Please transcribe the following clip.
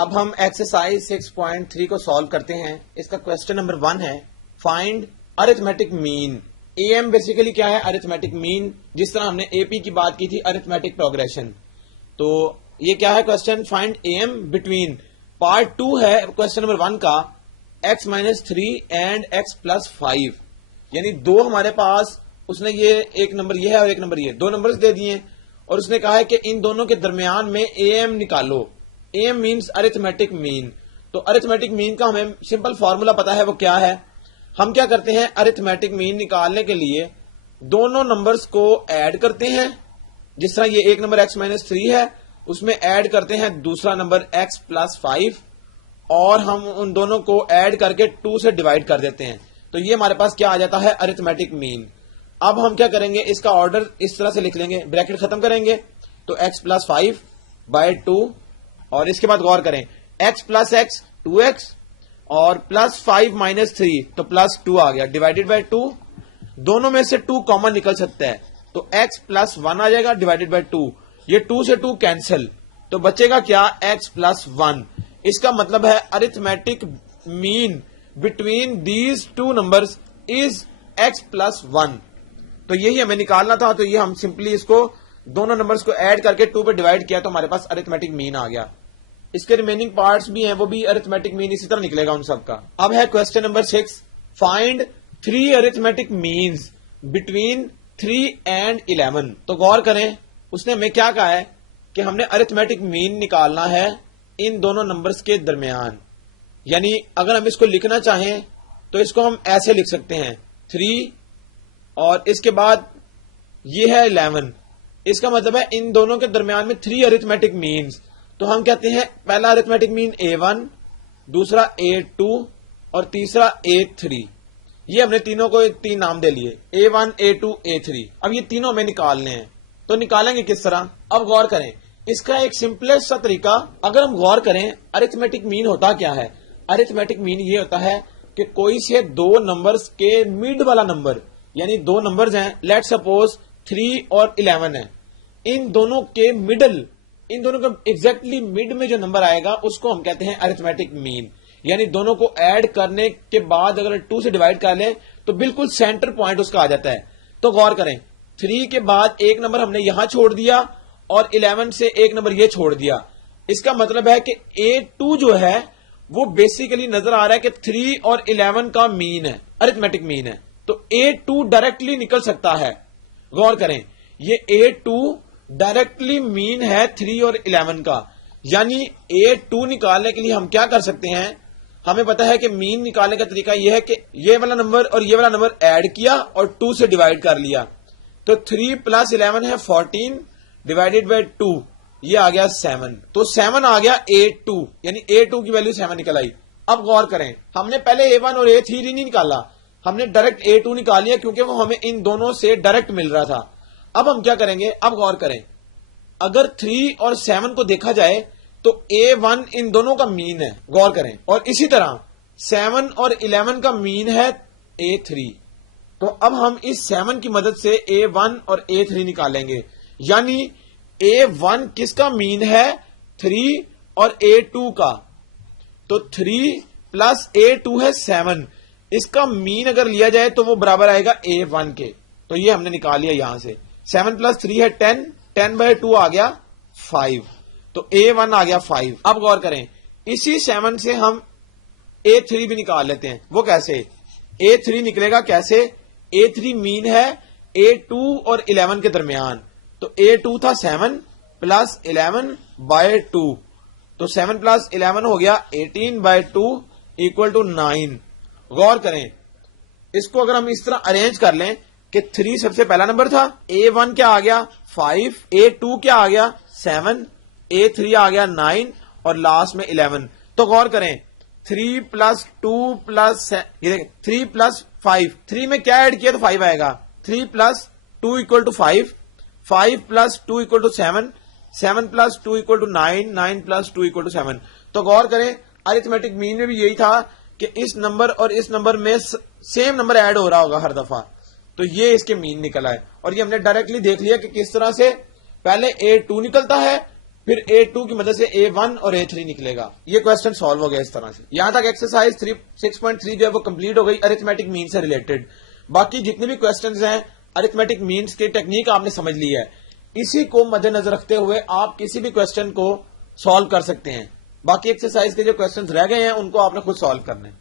اب ہم ایکسرسائز 6.3 کو سالو کرتے ہیں. اس کا کوشچن نمبر 1 ہے find arithmetic mean. A M basically کیا ہے؟ Arithmetic mean. جس طرح ہم نے اے پی کی بات کی تھی ارتھمیٹک پروگریشن. تو یہ کیا ہے question? Find A M between part 2 ہے کوشچن نمبر 1 کا x-3 اینڈ x+5. یعنی دو ہمارے پاس اس نے یہ ایک نمبر یہ ہے اور ایک نمبر یہ دو نمبرز دے دیے اور اس نے کہا ہے کہ ان دونوں کے درمیان میں اے ایم نکالو. A M means arithmetic mean. تو ارتھمیٹک مین کا ہمیں سمپل فارمولا پتا ہے وہ کیا ہے. ہم کیا کرتے ہیں ارتھمیٹک مین نکالنے کے لیے دونوں نمبرز کو ایڈ کرتے ہیں. جس طرح یہ ایک نمبر x-3 ہے اس میں ایڈ کرتے ہیں دوسرا نمبر x+5 اور ہم ان دونوں کو ایڈ کر کے 2 سے ڈیوائڈ کر دیتے ہیں. تو یہ ہمارے پاس کیا آ جاتا ہے؟ ارتھمیٹک مین. اب ہم کیا کریں گے؟ اس کا آرڈر اس طرح سے لکھ لیں گے, بریکٹ ختم کریں گے تو x+5/2 اور اس کے بعد غور کریں x+x 2x اور +5-3 تو +2 آ گیا ڈیوائڈیڈ بائی 2. دونوں میں سے 2 کامن نکل سکتا ہے تو x+1 آ جائے گا ڈیوائڈیڈ بائی 2. یہ 2 سے 2 کینسل تو بچے گا کیا؟ x+1. اس کا مطلب ہے arithmetic main between these 2 numbers is x+1. تو یہی ہمیں نکالنا تھا. تو یہ ہم سمپلی اس کو دونوں نمبرز کو ایڈ کر کے 2 پہ ڈیوائڈ کیا تو ہمارے پاس ارتھمیٹک مین آ گیا. اس کے ریمیننگ پارٹس بھی ہیں وہ بھی ارتھمیٹک مین اسی طرح نکلے گا ان سب کا. اب ہے question number 6 find 3 arithmetic means between 3 and 11. تو غور کریں اس نے ہمیں کیا کہا ہے کہ ہم نے ارتھمیٹک مین نکالنا ہے ان دونوں نمبرز کے درمیان. یعنی اگر ہم اس کو لکھنا چاہیں تو اس کو ہم ایسے لکھ سکتے ہیں 3 اور اس کے بعد یہ ہے 11. اس کا مطلب ہے ان دونوں کے درمیان میں 3 ارتھمیٹک مینز. تو ہم کہتے ہیں پہلا ارتھمیٹک مین A1, دوسرا A2 اور تیسرا A3. یہ ہم نے تینوں کو 3 نام دے لیے A1, A2, A3. اب یہ تینوں ہمیں نکالنے ہیں تو نکالیں گے کس طرح؟ اب غور کریں اس کا ایک سمپلسٹ سا طریقہ. اگر ہم غور کریں ارتھمیٹک مین ہوتا کیا ہے؟ ارتھمیٹک مین یہ ہوتا ہے کہ کوئی سے 2 نمبرز کے مڈ والا نمبر, یعنی 2 نمبرز ہیں لیٹ سپوز 3 اور 11 ہیں, ان دونوں کے مڈل, ان دونوں کا ایگزیکٹلی مڈ میں جو نمبر آئے گا اس کو ہم کہتے ہیں ارتھمیٹک مین. یعنی دونوں کو ایڈ کرنے کے بعد اگر 2 سے ڈیوائڈ کر لیں تو بالکل سینٹر پوائنٹ اس کا آ جاتا ہے. تو غور کریں 3 کے بعد ایک نمبر ہم نے یہاں چھوڑ دیا اور 11 سے ایک نمبر یہ چھوڑ دیا. اس کا مطلب ہے کہ A2 جو ہے وہ بیسیکلی نظر آ رہا ہے کہ 3 اور 11 کا مین ہے, ارتھمیٹک مین ہے. تو A2 ڈائریکٹلی نکل سکتا ہے. غور کریں یہ A2 ڈائریکٹلی مین ہے 3 اور 11 کا. یعنی A2 نکالنے کے لیے ہم کیا کر سکتے ہیں؟ ہمیں پتا ہے کہ مین نکالنے کا طریقہ یہ ہے کہ یہ والا نمبر اور یہ والا نمبر ایڈ کیا اور 2 سے ڈیوائڈ کر لیا. تو 3 + 11 ہے 14 ڈیوائڈیڈ بائی 2, یہ آ گیا 7. تو 7 آ گیا A2, یعنی A2 کی ویلیو 7 نکل آئی. اب غور کریں ہم نے پہلے A1 اور A3 نہیں نکالا, ہم نے ڈائریکٹ A2 نکال لیا کیونکہ وہ ہمیں ان دونوں سے ڈائریکٹ مل رہا تھا. اب ہم کیا کریں گے؟ اب غور کریں اگر 3 اور 7 کو دیکھا جائے تو A1 ان دونوں کا مین ہے. غور کریں اور اسی طرح 7 اور 11 کا مین ہے A3. تو اب ہم اس 7 کی مدد سے A1 اور A3 نکالیں گے. یعنی A1 کس کا مین ہے؟ 3 اور A2 کا. تو 3 + A2 ہے 7. اس کا مین اگر لیا جائے تو وہ برابر آئے گا A1 کے. تو یہ ہم نے نکال لیا یہاں سے. 7 + 3 ہے 10, 10/2 آ گیا 5. تو A1 آ گیا 5. اب غور کریں اسی 7 سے ہم A3 بھی نکال لیتے ہیں. وہ کیسے؟ A3 نکلے گا کیسے؟ A3 مین ہے A2 اور 11 کے درمیان. تو A2 تھا 7 + 11/2. تو 7 + 11 ہو گیا 18/2 = 9. غور کریں اس کو اگر ہم اس طرح ارینج کر لیں کہ 3 سب سے پہلا نمبر تھا, A1 کیا آ گیا 5, A2 کیا آ گیا 7, A3 آ گیا 9 اور لاسٹ میں 11. تو غور کریں 3 + 2 + 3 + 5, 3 میں کیا ایڈ کیا تو 5 آئے گا. 3 + 2 = 5, 5 + 2 = 7, 7 + 2 = 9, 9 + 2 = 7. تو غور کریں ارتھمیٹک مین میں بھی یہی تھا کہ اس نمبر اور اس نمبر میں سیم نمبر ایڈ ہو رہا ہوگا ہر دفعہ. تو یہ اس کے مین نکلا ہے اور یہ ہم نے ڈائریکٹلی دیکھ لیا کہ کس طرح سے پہلے A2 نکلتا ہے پھر A2 کی مدد سے A1 اور A3 نکلے گا. یہ کوشچن سالو ہو گیا اس طرح سے. یہاں تک ایکسرسائز 6.3 جو ہے وہ کمپلیٹ ہو گئی ارتھمیٹک مین سے ریلیٹڈ. باقی جتنے بھی کوشچنز ہیں ارتھمیٹک مینز کی ٹیکنیک آپ نے سمجھ لی ہے. اسی کو مد نظر رکھتے ہوئے آپ کسی بھی کوشچن کو سالو کر سکتے ہیں. باقی ایکسرسائز کے جو کوشچنز رہ گئے ہیں ان کو آپ نے خود سالو کرنے ہیں.